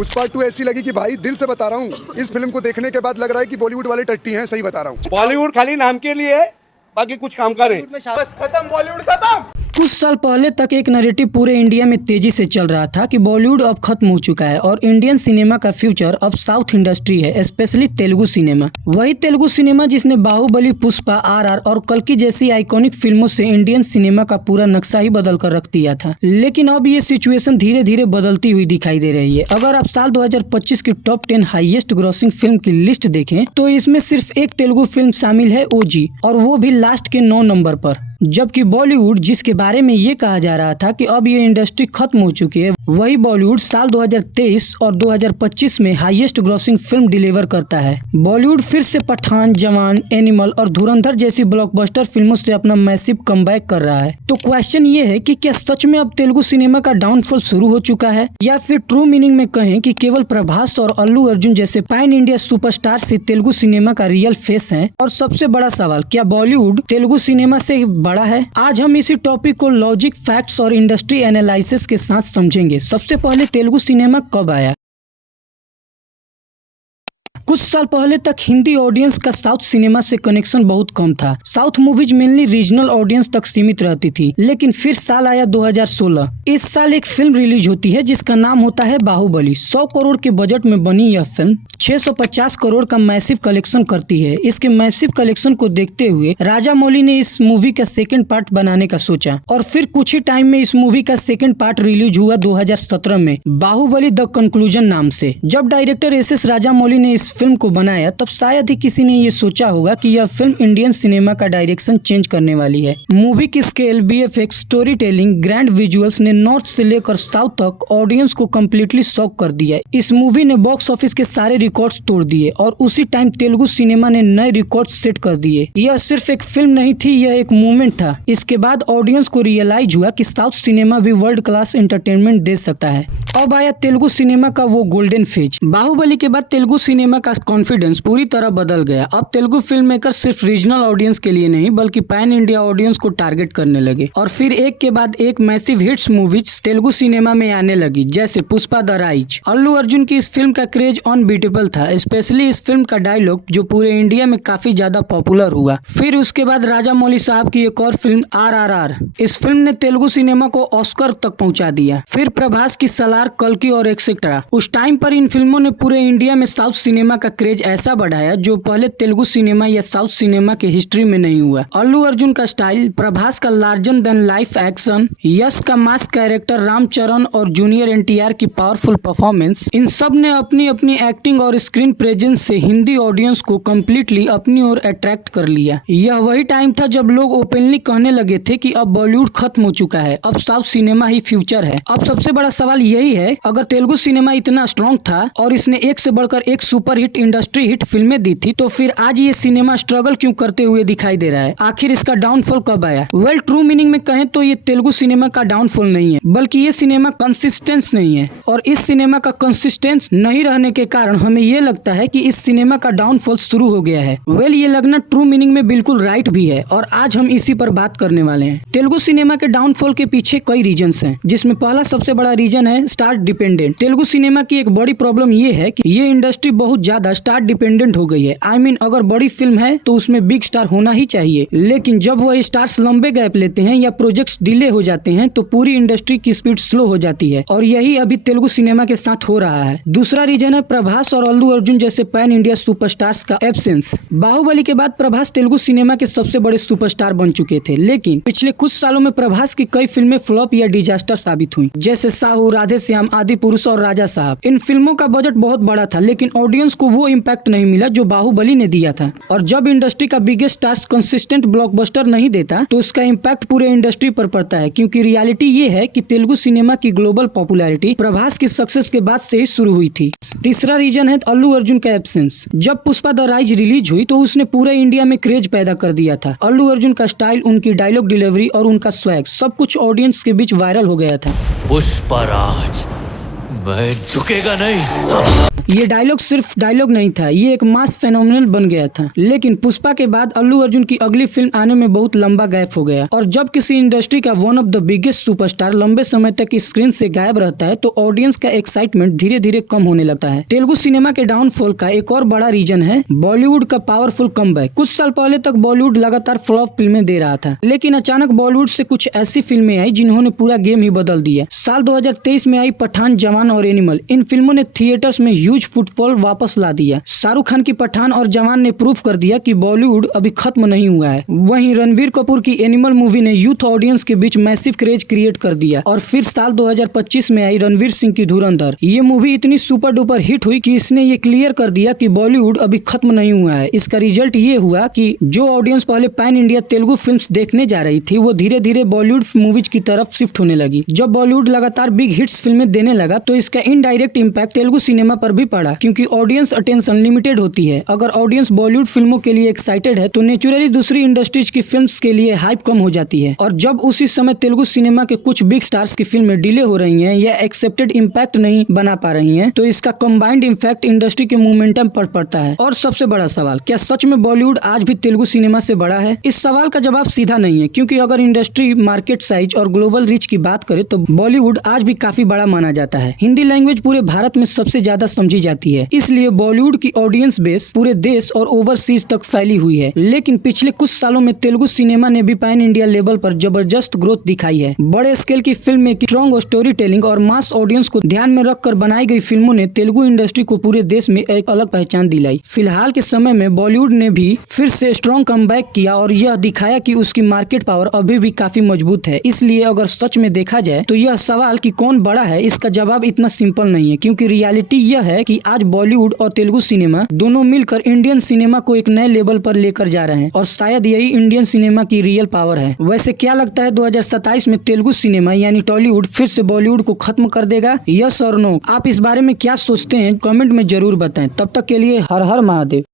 पुष्पा 2 ऐसी लगी कि भाई दिल से बता रहा हूँ, इस फिल्म को देखने के बाद लग रहा है कि बॉलीवुड वाले टट्टी हैं, सही बता रहा हूँ। बॉलीवुड खाली नाम के लिए है, बाकी कुछ काम का नहीं। बस खत्म, बॉलीवुड खत्म। कुछ साल पहले तक एक नैरेटिव पूरे इंडिया में तेजी से चल रहा था कि बॉलीवुड अब खत्म हो चुका है और इंडियन सिनेमा का फ्यूचर अब साउथ इंडस्ट्री है, स्पेशली तेलुगु सिनेमा। वही तेलुगु सिनेमा जिसने बाहुबली, पुष्पा, आरआर और कल्कि जैसी आइकॉनिक फिल्मों से इंडियन सिनेमा का पूरा नक्शा ही बदल कर रख दिया था। लेकिन अब ये सिचुएशन धीरे धीरे बदलती हुई दिखाई दे रही है। अगर आप साल 2025 की टॉप 10 हाईएस्ट ग्रॉसिंग फिल्म की लिस्ट देखें तो इसमें सिर्फ एक तेलुगु फिल्म शामिल है, ओजी, और वो भी लास्ट के 9 नंबर पर। जबकि बॉलीवुड, जिसके बारे में ये कहा जा रहा था कि अब ये इंडस्ट्री खत्म हो चुकी है, वही बॉलीवुड साल 2023 और 2025 में हाईएस्ट ग्रॉसिंग फिल्म डिलीवर करता है। बॉलीवुड फिर से पठान, जवान, एनिमल और धुरंधर जैसी ब्लॉकबस्टर फिल्मों से अपना मैसिव कमबैक कर रहा है। तो क्वेश्चन ये है कि क्या सच में अब तेलुगु सिनेमा का डाउनफॉल शुरू हो चुका है, या फिर ट्रू मीनिंग में कहें कि केवल प्रभास और अल्लू अर्जुन जैसे पैन इंडिया सुपरस्टार से तेलुगु सिनेमा का रियल फेस है? और सबसे बड़ा सवाल, क्या बॉलीवुड तेलुगु सिनेमा से बड़ा है? आज हम इसी टॉपिक को लॉजिक, फैक्ट्स और इंडस्ट्री एनालिसिस के साथ समझेंगे। सबसे पहले तेलुगु सिनेमा कब आया? कुछ साल पहले तक हिंदी ऑडियंस का साउथ सिनेमा से कनेक्शन बहुत कम था। South movies mainly regional audience तक सीमित रहती थी। लेकिन फिर साल आया 2016। इस साल एक फिल्म रिलीज होती है जिसका नाम होता है बाहुबली। 100 करोड़ के बजट में बनी यह फिल्म 650 करोड़ का मैसिव कलेक्शन करती है। इसके मैसिव कलेक्शन को देखते हुए राजा मौली ने इस मूवी का सेकेंड पार्ट बनाने का सोचा और फिर कुछ ही टाइम में इस मूवी का सेकेंड पार्ट रिलीज हुआ 2017 में, बाहुबली द कंक्लूजन नाम से। जब डायरेक्टर एस राजा मौली ने इस फिल्म को बनाया तब शायद ही किसी ने ये सोचा होगा कि यह फिल्म इंडियन सिनेमा का डायरेक्शन चेंज करने वाली है। मूवी की scale, BFX, story telling, grand visuals ने नॉर्थ से लेकर साउथ तक ऑडियंस को कम्प्लीटली शॉक कर दिया। इस मूवी ने बॉक्स ऑफिस के सारे रिकॉर्ड्स तोड़ दिए और उसी टाइम तेलुगु सिनेमा ने नए रिकॉर्ड्स सेट कर दिए। यह सिर्फ एक फिल्म नहीं थी, यह एक मूवमेंट था। इसके बाद ऑडियंस को रियलाइज हुआ कि साउथ सिनेमा भी वर्ल्ड क्लास एंटरटेनमेंट दे सकता है। अब आया तेलुगु सिनेमा का वो गोल्डन फेज। बाहुबली के बाद तेलुगु सिनेमा का कॉन्फिडेंस पूरी तरह बदल गया। अब तेलुगु फिल्म मेकर सिर्फ रीजनल ऑडियंस के लिए नहीं बल्कि पैन इंडिया ऑडियंस को टारगेट करने लगे और फिर एक के बाद एक massive hits movies Telugu cinema में आने लगी, जैसे पुष्पा द राइज। अल्लू अर्जुन की इस फिल्म का क्रेज अनबीटेबल था, स्पेशली इस फिल्म का डायलॉग जो पूरे इंडिया में काफी ज्यादा पॉपुलर हुआ। फिर उसके बाद राजा मौली साहब की एक और फिल्म RRR। इस फिल्म ने तेलुगु सिनेमा को ऑस्कर तक पहुंचा दिया। फिर प्रभास की सलार, कल्कि और एक्सेट्रा। उस टाइम पर इन फिल्मों ने पूरे इंडिया में साउथ सिनेमा का क्रेज ऐसा बढ़ाया जो पहले तेलुगु सिनेमा या साउथ सिनेमा के हिस्ट्री में नहीं हुआ। अल्लू अर्जुन का स्टाइल, प्रभास का लार्जर देन लाइफ एक्शन, यश का मास कैरेक्टर, रामचरण और जूनियर NTR की पावरफुल परफॉर्मेंस, इन सब ने अपनी अपनी एक्टिंग और स्क्रीन प्रेजेंस से हिंदी ऑडियंस को कम्प्लीटली अपनी ओर अट्रैक्ट कर लिया। यह वही टाइम था जब लोग ओपनली कहने लगे थे कि अब बॉलीवुड खत्म हो चुका है, अब साउथ सिनेमा ही फ्यूचर है। अब सबसे बड़ा सवाल यही है, अगर तेलुगु सिनेमा इतना स्ट्रॉन्ग था और इसने एक से बढ़कर एक सुपर हिट इंडस्ट्री हिट फिल्में दी थी, तो फिर आज ये सिनेमा स्ट्रगल क्यों करते हुए दिखाई दे रहा है? आखिर इसका डाउनफॉल कब आया? वेल, ट्रू मीनिंग में कहें तो ये तेलुगु सिनेमा का डाउनफॉल नहीं है, बल्कि ये सिनेमा कंसिस्टेंस नहीं है। और इस सिनेमा का कंसिस्टेंस नहीं रहने के कारण हमें ये लगता है कि इस सिनेमा का डाउनफॉल शुरू हो गया है। वेल, ये लगना ट्रू मीनिंग में बिल्कुल राइट भी है और आज हम इसी पर बात करने वाले हैं। तेलुगु सिनेमा के डाउनफॉल के पीछे कई रीजंस हैं, जिसमें पहला सबसे बड़ा रीजन है स्टार डिपेंडेंट। तेलुगु सिनेमा की एक बड़ी प्रॉब्लम ये है कि ये इंडस्ट्री बहुत ज्यादा स्टार डिपेंडेंट हो गई है। I mean, अगर बड़ी फिल्म है तो उसमें बिग स्टार होना ही चाहिए, लेकिन जब वह स्टार्स लंबे गैप लेते हैं या प्रोजेक्ट्स डिले हो जाते हैं तो पूरी इंडस्ट्री की स्पीड स्लो हो जाती है और यही अभी तेलुगु सिनेमा के साथ हो रहा है। दूसरा रीजन है प्रभास और अल्लू अर्जुन जैसे पैन इंडिया सुपरस्टार्स का एब्सेंस। बाहुबली के बाद प्रभास तेलुगु सिनेमा के सबसे बड़े सुपरस्टार बन चुके थे, लेकिन पिछले कुछ सालों में प्रभास की कई फिल्में फ्लॉप या डिजास्टर साबित हुई, जैसे साहू, राधे श्याम, आदि पुरुष और राजा साहब। इन फिल्मों का बजट बहुत बड़ा था, लेकिन ऑडियंस को वो इम्पैक्ट नहीं मिला जो बाहुबली ने दिया था। और जब इंडस्ट्री का बिगेस्ट स्टार्स कंसिस्टेंट ब्लॉकबस्टर नहीं देता तो उसका इम्पैक्ट पूरे इंडस्ट्री पर पड़ता है, क्योंकि रियलिटी ये है कि तेलुगु सिनेमा की ग्लोबल पॉपुलैरिटी प्रभास की सक्सेस के बाद से ही शुरू हुई थी। तीसरा रीजन है अल्लू अर्जुन का एब्सेंस। जब पुष्पा द राइज रिलीज हुई तो उसने पूरे इंडिया में क्रेज पैदा कर दिया था। अल्लू अर्जुन का स्टाइल, उनकी डायलॉग डिलीवरी और उनका स्वैग, सब कुछ ऑडियंस के बीच वायरल हो गया था। पुष्पा राज, मैं झुकेगा नहीं साला। ये डायलॉग सिर्फ डायलॉग नहीं था, ये एक मास फेनोमेनल बन गया था। लेकिन पुष्पा के बाद अल्लू अर्जुन की अगली फिल्म आने में बहुत लंबा गैप हो गया, और जब किसी इंडस्ट्री का one of the biggest superstar लंबे समय तक स्क्रीन से गायब रहता है तो ऑडियंस का एक्साइटमेंट धीरे धीरे कम होने लगता है। तेलुगु सिनेमा के डाउनफॉल का एक और बड़ा रीजन है बॉलीवुड का पावरफुल कमबैक। कुछ साल पहले तक बॉलीवुड लगातार फ्लॉप फिल्में दे रहा था, लेकिन अचानक बॉलीवुड से कुछ ऐसी फिल्में आई जिन्होंने पूरा गेम ही बदल दिया। साल 2023 में आई पठान, जवान और एनिमल। इन फिल्मों ने थिएटर्स में ह्यूज फुटफॉल वापस ला दिया। शाहरुख खान की पठान और जवान ने प्रूफ कर दिया कि बॉलीवुड अभी खत्म नहीं हुआ है। वहीं रणबीर कपूर की एनिमल मूवी ने यूथ ऑडियंस के बीच मैसिव क्रेज क्रिएट कर दिया। और फिर साल 2025 में आई रणवीर सिंह की धुरंधर। ये मूवी इतनी सुपर डुपर हिट हुई कि इसने ये क्लियर कर दिया कि बॉलीवुड अभी खत्म नहीं हुआ है। इसका रिजल्ट ये हुआ कि जो ऑडियंस पहले पैन इंडिया तेलुगु फिल्म्स देखने जा रही थी वो धीरे धीरे बॉलीवुड मूवीज की तरफ शिफ्ट होने लगी। जब बॉलीवुड लगातार बिग हिट्स फिल्में देने लगा तो इसका इनडायरेक्ट इम्पैक्ट तेलुगु सिनेमा पर भी पड़ा, क्योंकि ऑडियंस अटेंशन लिमिटेड होती है। अगर ऑडियंस बॉलीवुड फिल्मों के लिए एक्साइटेड है तो नेचुरली दूसरी इंडस्ट्रीज की फिल्म्स के लिए हाइप कम हो जाती है। और जब उसी समय तेलुगु सिनेमा के कुछ बिग स्टार्स की फिल्में डिले हो रही हैं या एक्सेप्टेड इम्पैक्ट नहीं बना पा रही हैं, तो इसका कंबाइंड इम्पैक्ट इंडस्ट्री के मोमेंटम पर पड़ता है। और सबसे बड़ा सवाल, क्या सच में बॉलीवुड आज भी तेलुगु सिनेमा से बड़ा है? इस सवाल का जवाब सीधा नहीं है, क्योंकि अगर इंडस्ट्री, मार्केट साइज और ग्लोबल रीच की बात करें तो बॉलीवुड आज भी काफी बड़ा माना जाता है। हिंदी लैंग्वेज पूरे भारत में सबसे ज्यादा समझी जाती है, इसलिए बॉलीवुड की ऑडियंस बेस पूरे देश और ओवरसीज तक फैली हुई है। लेकिन पिछले कुछ सालों में तेलुगु सिनेमा ने भी पैन इंडिया लेवल पर जबरदस्त ग्रोथ दिखाई है। बड़े स्केल की फिल्म में स्ट्रॉन्ग स्टोरी टेलिंग और मास ऑडियंस को ध्यान में रखकर बनाई गई फिल्मों ने तेलुगु इंडस्ट्री को पूरे देश में एक अलग पहचान दिलाई। फिलहाल के समय में बॉलीवुड ने भी फिर से स्ट्रॉन्ग कमबैक किया और यह दिखाया कि उसकी मार्केट पावर अभी भी काफी मजबूत है। इसलिए अगर सच में देखा जाए तो यह सवाल कि कौन बड़ा है, इसका जवाब इतना सिंपल नहीं है, क्योंकि रियलिटी यह है कि आज बॉलीवुड और तेलुगु सिनेमा दोनों मिलकर इंडियन सिनेमा को एक नए लेवल पर लेकर जा रहे हैं, और शायद यही इंडियन सिनेमा की रियल पावर है। वैसे क्या लगता है 2027 में तेलुगु सिनेमा यानी टॉलीवुड फिर से बॉलीवुड को खत्म कर देगा? यस और नो? आप इस बारे में क्या सोचते हैं कमेंट में जरूर बताएं। तब तक के लिए हर हर महादेव।